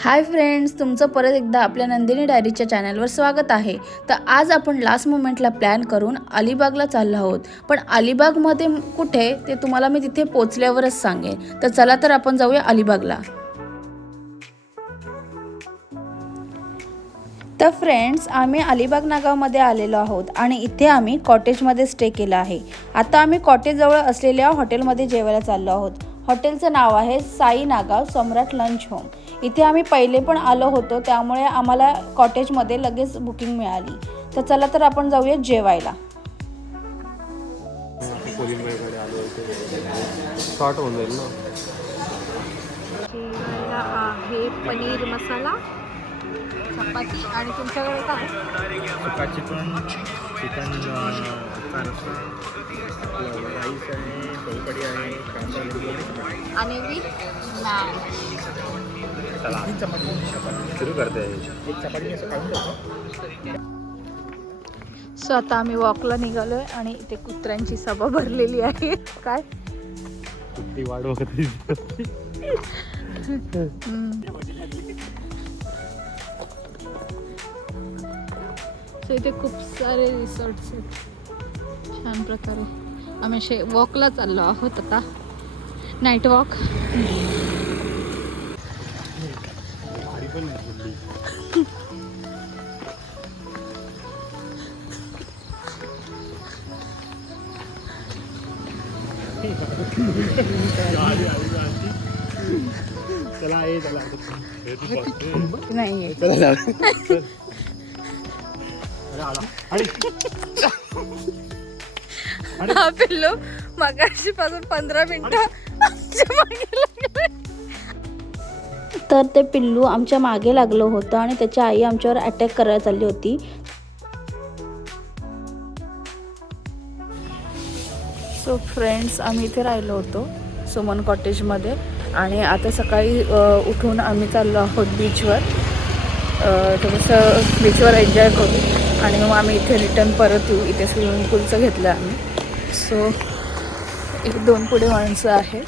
Hi friends तुमचं परत एकदा आपल्या नंदिनी डायरीच्या चॅनलवर स्वागत आहे. तर आज आपण लास्ट मोमेंटला प्लॅन करून अलिबागला चाललो आहोत. पण अलिबागमध्ये कुठे ते तुम्हाला मी तिथे पोचल्यावरच सांगेन. तर चला तर आपण जाऊया अलिबागला. तर फ्रेंड्स आम्ही अलिबाग नागावमध्ये आलेलो आहोत आणि इथे आम्ही कॉटेजमध्ये स्टे केला आहे. आता आम्ही कॉटेजजवळ असलेल्या हॉटेलमध्ये जेवायला चाललो आहोत. हॉटेलचं नाव आहे साई नागाव सम्राट लंच होम. इथे आम्ही पहिले पण आलो होतो त्यामुळे आम्हाला कॉटेजमध्ये लगेच बुकिंग मिळाली. तर चला तर आपण जाऊया जेवायला. आहे पनीर मसाला चपाती आणि तुमच्याकडे काय? चिकन आपलं राईस आहे सोलकढी आहे कांदा लिंबू आणि चला चपाती सुरू करते. एक चपाती मी असं काढून सो आता आम्ही वॉकला निघालोय आणि इथे कुत्र्यांची सभा भरलेली आहे. काय? कुठली वाढ वगैरे सो इथे खूप सारे रिसॉर्ट्स आहेत. छान प्रकारे. आम्ही असे वॉकला चाललो आहोत आता. नाईट वॉक नाही हा पिल्लू मगाशी पासून पंधरा मिनिटं. तर ते पिल्लू आमच्या मागे लागलं होतं आणि त्याची आई आमच्यावर अटॅक करायला चालली होती. सो फ्रेंड्स आम्ही इथे राहिलो होतो सुमन कॉटेजमध्ये आणि आता सकाळी उठून आम्ही चाललो आहोत बीचवर थोडंसं बीचवर एन्जॉय करू आणि मग आम्ही इथे रिटर्न परत येऊ. इथे स्विमिंग पूलचं घेतलं आम्ही. सो एक दोन पुढे माणसं आहेत.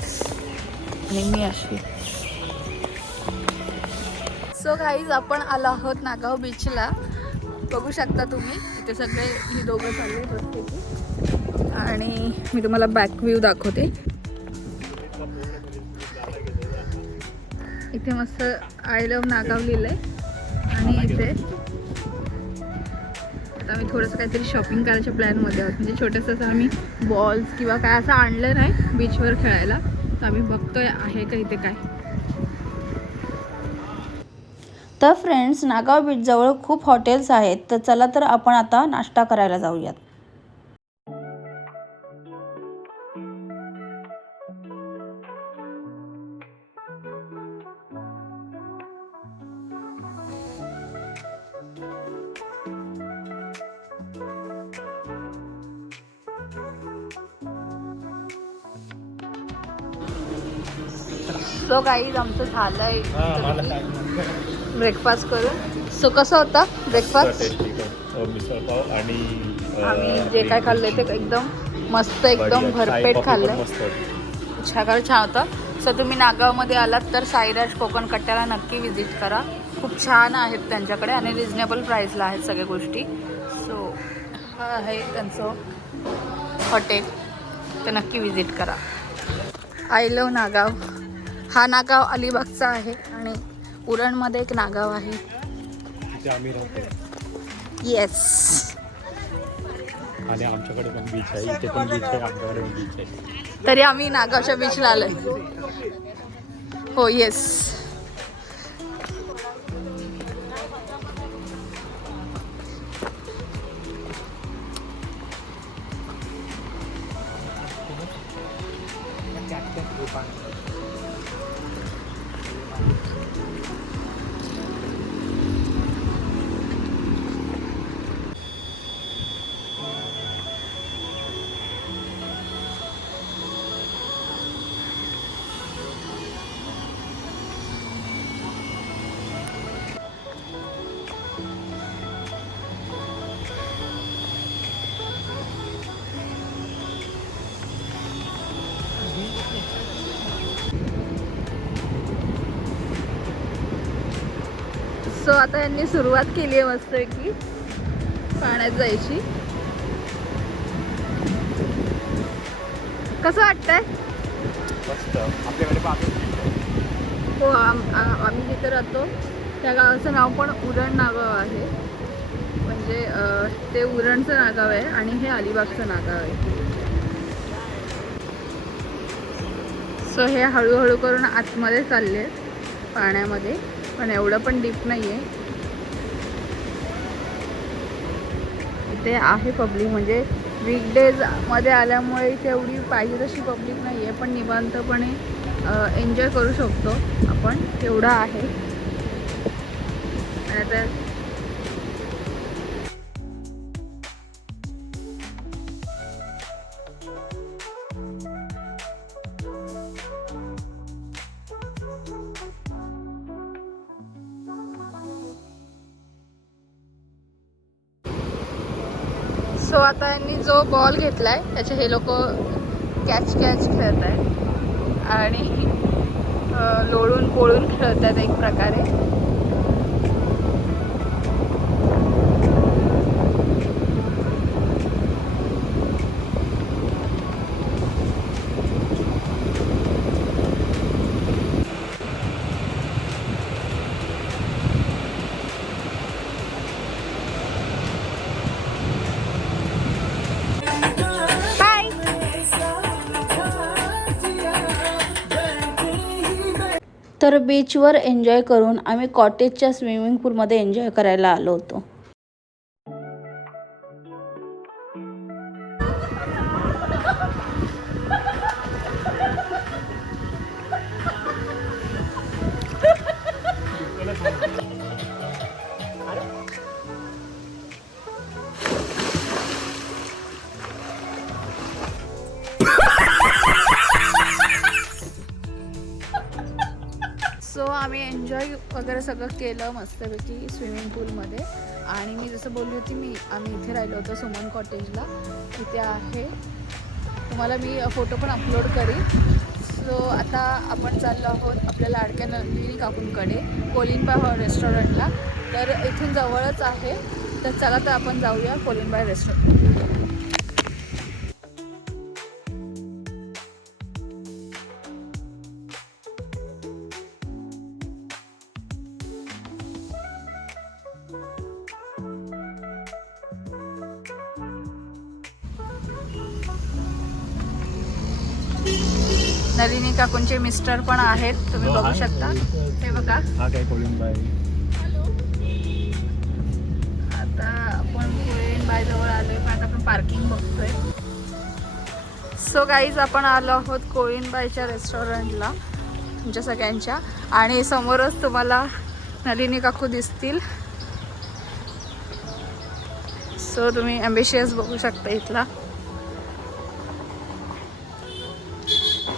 आणि मी अशी. सो गाईज आपण आलो आहोत नागाव बीचला बघू शकता तुम्ही इथे सगळे ही दोघं चालले प्रत्येकी. आणि मी तुम्हाला बॅक व्ह्यू दाखवते. इथे मस्त आय लव नागाव लिहिलंय. आणि इथे आता आम्ही थोडंसं काहीतरी शॉपिंग करायच्या प्लॅनमध्ये आहोत. म्हणजे छोटंसं असं आम्ही बॉल्स किंवा काय असं आणलं नाही बीचवर खेळायला. तर आम्ही बघतोय आहे का इथे काय. तर फ्रेंड्स नागाव बीचजवळ खूप हॉटेल्स आहेत. तर चला तर आपण आता नाश्ता करायला जाऊयात. सो गाईज आमचं झालंय ब्रेकफास्ट करून. सो कसं होता ब्रेकफास्ट आणि आम्ही जे काय खाल्लंय ते एकदम मस्त एकदम भरपेट होती. सगळं छान होतं. सो तुम्ही नागावमध्ये आलात तर साईराज कोकण कट्ट्याला नक्की विजिट करा. खूप छान आहेत त्यांच्याकडे आणि रिजनेबल प्राईसला आहेत सगळ्या गोष्टी. सो हा आहे त्यांचं हॉटेल तर नक्की विजिट करा. I love Nagaon. हा नागाव अलिबागचा आहे आणि उरणमध्ये एक नागाव आहे. येस आणि आमच्याकडे पण बीच आहे. इथे पण बीच आहे. आमच्याकडे पण बीच आहे. तरी आम्ही नागावच्या बीचला आलोय. हो येस आता यांनी सुरुवात केली आहे मस्त की पाण्यात जायची. कसं वाटतंय? हो आम आम्ही जिथे राहतो त्या गावाचं नाव पण उरण नागाव आहे. म्हणजे ते उरणचं नागाव आहे आणि हे अलिबागचं नागाव आहे. सो हे हळूहळू करून आतमध्ये चालले आहेत पाण्यामध्ये. पण एवढं पण डीप नाही आहे इथे आहे पब्लिक म्हणजे वीकडेजमध्ये आल्यामुळे इथे एवढी पाहिजे तशी पब्लिक नाही आहे पण निवांतपणे एन्जॉय करू शकतो आपण. तेवढा आहे. आणि आता बॉल घेतलाय. त्याचे हे लोक कॅच कॅच खेळत आहेत आणि लोळून पोळून खेळत आहेत एक प्रकारे. तर बीचवर एन्जॉय करून आम्ही कॉटेजच्या स्विमिंग पूलमध्ये एन्जॉय करायला आलो होतो. आम्ही एन्जॉय वगैरे सगळं केलं मस्तपैकी स्विमिंग पूलमध्ये आणि मी जसं बोलली होती मी आम्ही इथे राहिलो होतो सुमन कॉटेजला इथे आहे. तुम्हाला मी फोटो पण अपलोड करीन. सो आता आपण चाललो आहोत आपल्या लाडक्या नंदिनी काकूंकडे कोलिनबाय रेस्टॉरंटला तर इथून जवळच आहे. तर चला तर आपण जाऊया कोलिनबाय रेस्टॉरंट काकूंचे मिस्टर पण आहेत तुम्ही हो, बघू. शकता. हे बघा. आता आपण बाय जवळ आलोय. पण आता आपण पार्किंग बघतोय. सो गाईज आपण आलो आहोत कोळीनबाईच्या रेस्टॉरंटला तुमच्या सगळ्यांच्या. आणि समोरच तुम्हाला नलिनी काकू दिसतील. सो तुम्ही ॲम्बिशियस बघू शकता इथला.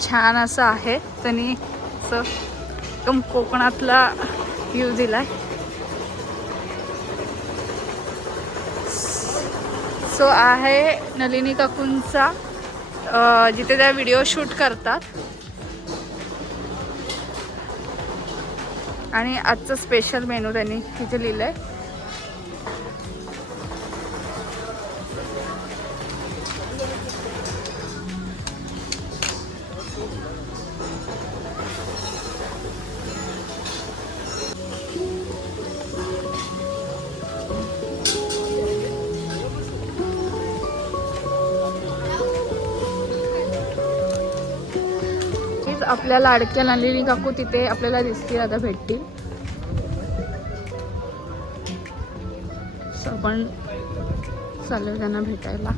छान असं आहे. त्यांनी असं एकदम कोकणातला व्ह्यू दिलाय. सो आहे नलिनी काकूंचा जिथे त्या व्हिडिओ शूट करतात. आणि आजचं स्पेशल मेनू त्यांनी तिथे लिहिलं आहे आपल्या लाडक्या नलिनी काकू तिथे आपल्याला दिसतील आता भेटतील. आपण चालू त्यांना भेटायला.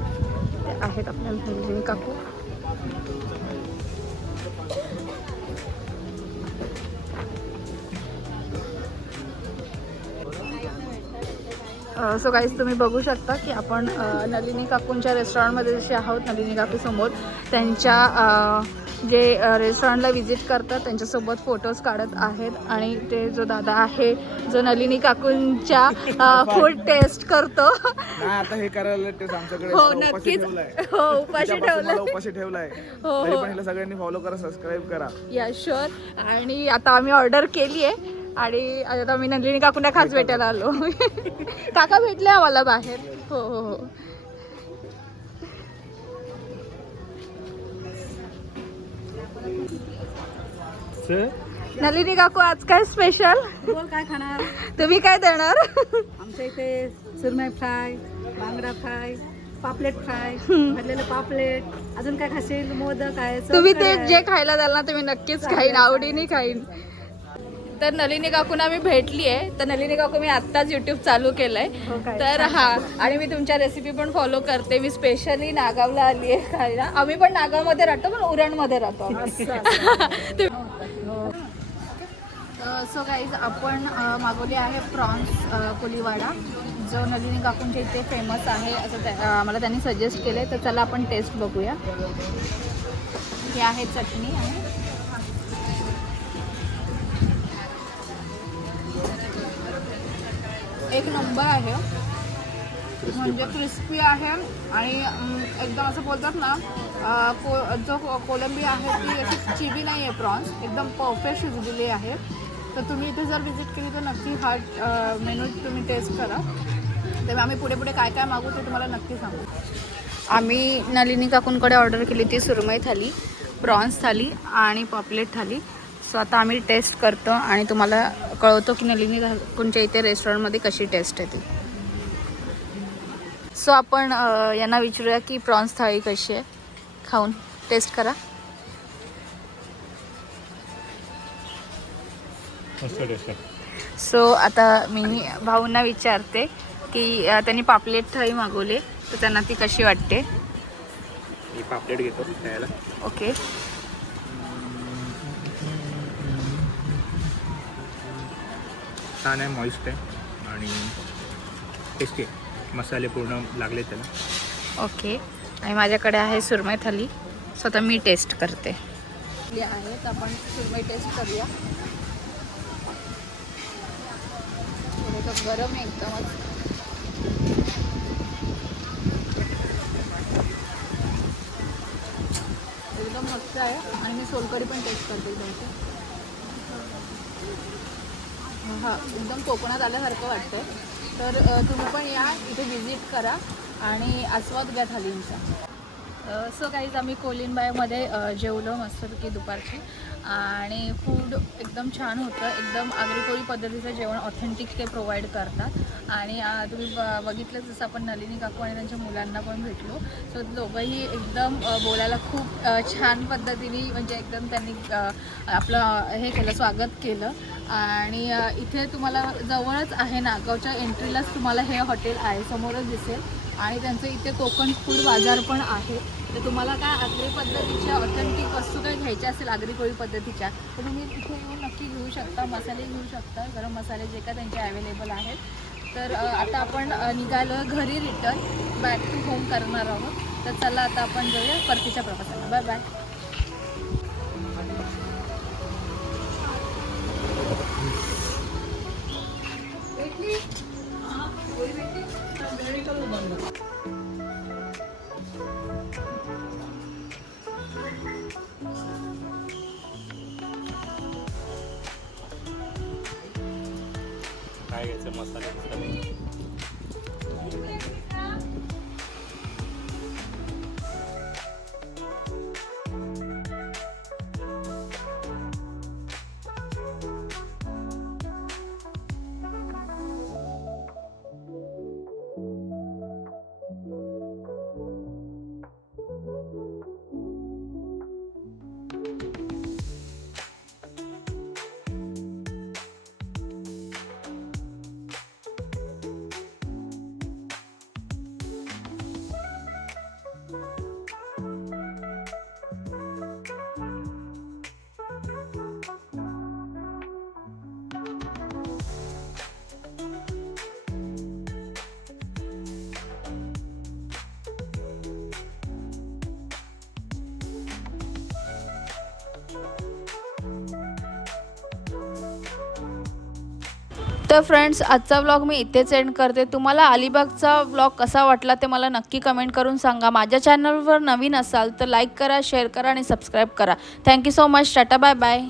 ते आहेत आपल्याला नलिनी काकू. सो काहीच तुम्ही बघू शकता की आपण नलिनी काकूंच्या रेस्टॉरंटमध्ये जसे आहोत नलिनी काकूसमोर त्यांच्या जे रेस्टॉरंटला व्हिजिट करतात त्यांच्यासोबत फोटोज काढत आहेत आणि ते जो दादा आहे जो नलिनी काकूंच्या फूड टेस्ट करतो. आता हे करायला तेच आमच्याकडे हो नक्कीच. हो उपाशी ठेवलं उपाशी ठेवलाय. हो, हो. सगळ्यांनी फॉलो करा सबस्क्राईब करा. या शुअर आणि आता आम्ही ऑर्डर केली आहे आणि आता मी नंदिनी काकूंना खास भेटायला आलो. काका भेटले आम्हाला बाहेर. हो हो हो. नलिनी काकू आज काय स्पेशल बोल काय खाणार? तुम्ही काय देणार? आमच्या इथे surmai fry bangda fry paplet fry भरलेलं पापलेट. अजून काय खाशील? मोदक आहे तुम्ही ते जे खायला द्याल ना ते मी नक्कीच खाईन आवडीने खाईन. तर नलिनी काकूंना मी भेटली आहे तर नलिनी काकू मी आत्ताच युट्यूब चालू केलंय. हो काय? तर हा आणि मी तुमच्या रेसिपी पण फॉलो करते. मी स्पेशली नागावला आली आहे खायला. आम्ही पण नागावमध्ये राहतो पण उरणमध्ये राहतो. आम्ही. सो गाईज आपण मागवले मागवली आहे प्रॉन्स कोलीवाडा जो नलिनी काकूंच्या इथे फेमस आहे असं त्या- मला आम्हाला त्यांनी सजेस्ट केलं तर चला आपण टेस्ट बघूया. ही आहे चटणी आहे. एक नंबर आहे. म्हणजे क्रिस्पी आहे आणि एकदम असं बोलतात ना को जो कोलंबी आहे ती अशी चिवी नाही आहे प्रॉन्स. एकदम परफेक्ट शिजलेली आहे. तर तुम्ही इथे जर व्हिजिट केली तर नक्की हा मेनू तुम्ही टेस्ट करा. तर आम्ही पुढे पुढे काय काय मागू ते तुम्हाला नक्की सांगू. आम्ही नलिनी काकूंकडे ऑर्डर केली ती सुरमई थाली प्रॉन्स थाली आणि पॉपलेट थाली. सो आता आम्ही टेस्ट करतो आणि तुम्हाला कळवतो की नलिनी काकूंच्या इथे रेस्टॉरंटमध्ये कशी टेस्ट येते सो आपण यांना विचारूया की प्रॉन्स थाळी कशी आहे. खाऊन टेस्ट करा. सो आता मी भाऊंना विचारते की त्यांनी पापलेट थाळी मागवली तर त्यांना ती कशी वाटते? मी पापलेट घेतो खायला. ओके. छान आहे मॉइस्ट आहे आणि टेस्टी आहे. मसाले पूर्ण लागले त्याला. ओके. आणि माझ्याकडे आहे सुरमई थाली. सो आता मी टेस्ट करते. आहे तर आपण सुरमई टेस्ट करूया. गरम आहे एकदमच. एकदम मस्त आहे आणि मी सोलकडी पण टेस्ट करते त्यांची हां एकदम कोकणात आल्यासारखं वाटतंय. तर तुम्ही पण या इथे व्हिजिट करा आणि आस्वाद घ्या थालींचा. सो काहीच आम्ही कोलिनबायमध्ये जेवलो मस्तपैकी दुपारची. आणि फूड एकदम छान होतं. एकदम आगरीकोळी पद्धतीचं जेवण ऑथेंटिक ते प्रोव्हाइड करतात. आणि तुम्ही ब बघितलं जसं आपण नलिनी काकू आणि त्यांच्या मुलांना पण भेटलो. सो दोघंही एकदम बोलायला खूप छान पद्धतीने म्हणजे एकदम त्यांनी आपलं हे केलं स्वागत केलं. आणि इथे तुम्हाला जवळच आहे नागावच्या एंट्रीलाच तुम्हाला हे हॉटेल आहे. समोरच दिसेल. आणि त्यांचं इथे कोकण फूड बाजार पण आहे. तर तुम्हाला काय आगरी पद्धतीच्या ऑथेंटिक वस्तू काही घ्यायच्या असेल आगरी कोळी पद्धतीच्या तर तुम्ही तिथे येऊन नक्की घेऊ शकता मसाले घेऊ शकता. गरम मसाले जे काय त्यांचे अवेलेबल आहेत. तर आता आपण निघालो घरी रिटर्न बॅक टू होम करणार आहोत. तर चला आता आपण जाऊया परतीच्या प्रवासाला. बाय बाय काय घ्यायचं मसाले मसाले तर फ्रेंड्स आजचा व्लॉग मी इथेच एंड करते. तुम्हाला अलिबागचा व्लॉग कसा वाटला ते मला नक्की कमेंट करून सांगा. माझ्या चॅनलवर नवीन असाल तर लाईक करा शेअर करा आणि सबस्क्राईब करा. Thank you so much tata bye bye